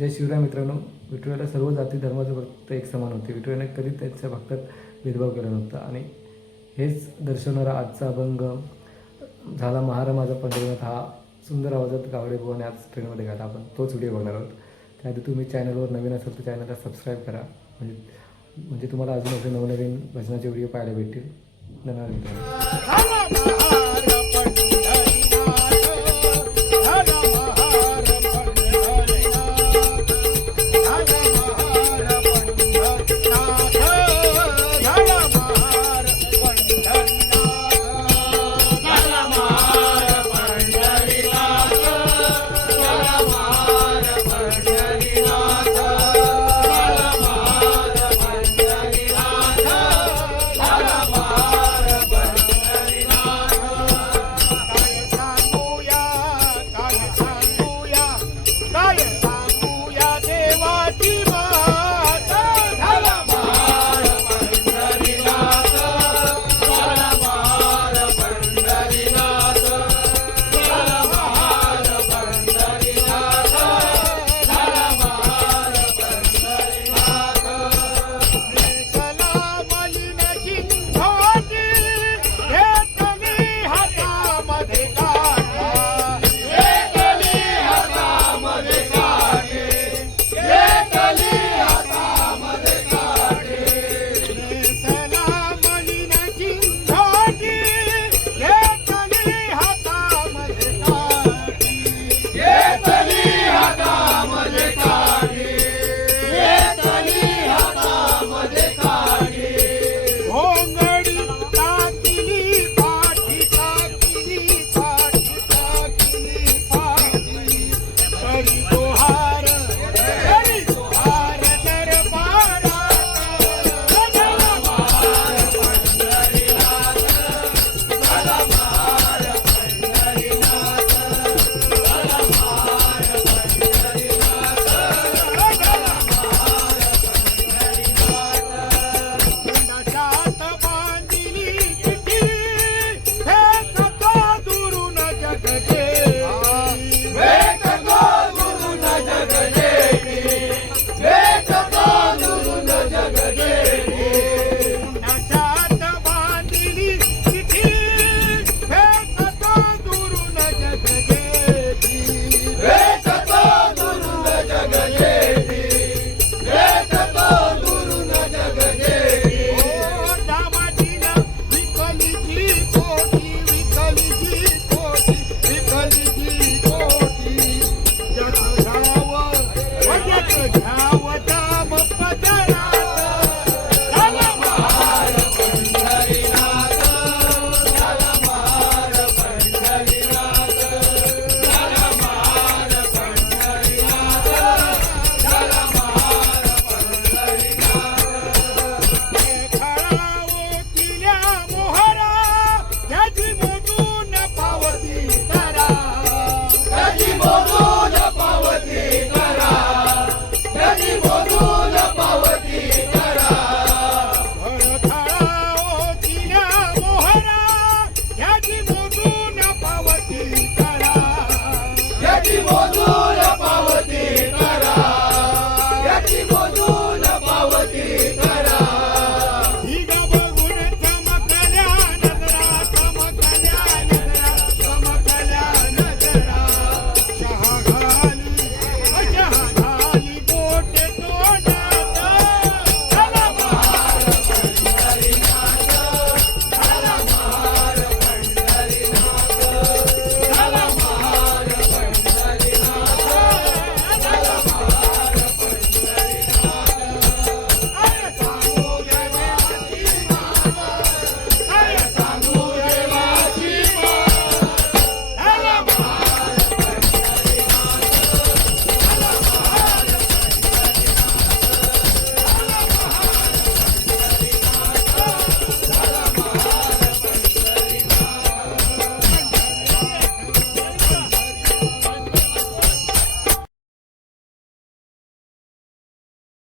जय शिवराय मित्रांनो. विठुरायाला सर्व जाती धर्माचे भक्त एक समान होते. विठुरायाने कधी त्यांच्या भक्तात भेदभाव केला नव्हता आणि हेच दर्शवणारा आजचा अभंग झाला महारा माझा पंढरीनाथ हा सुंदर आवाजात गावडे भवन आज ट्रेनमध्ये गाला. आपण तोच व्हिडिओ बघणार आहोत. त्याआधी तुम्ही चॅनलवर नवीन असाल तर चॅनलला सबस्क्राईब करा, म्हणजे तुम्हाला अजून असे नवनवीन भजनाचे व्हिडिओ पाहायला भेटतील. धन्यवाद मित्रांनो.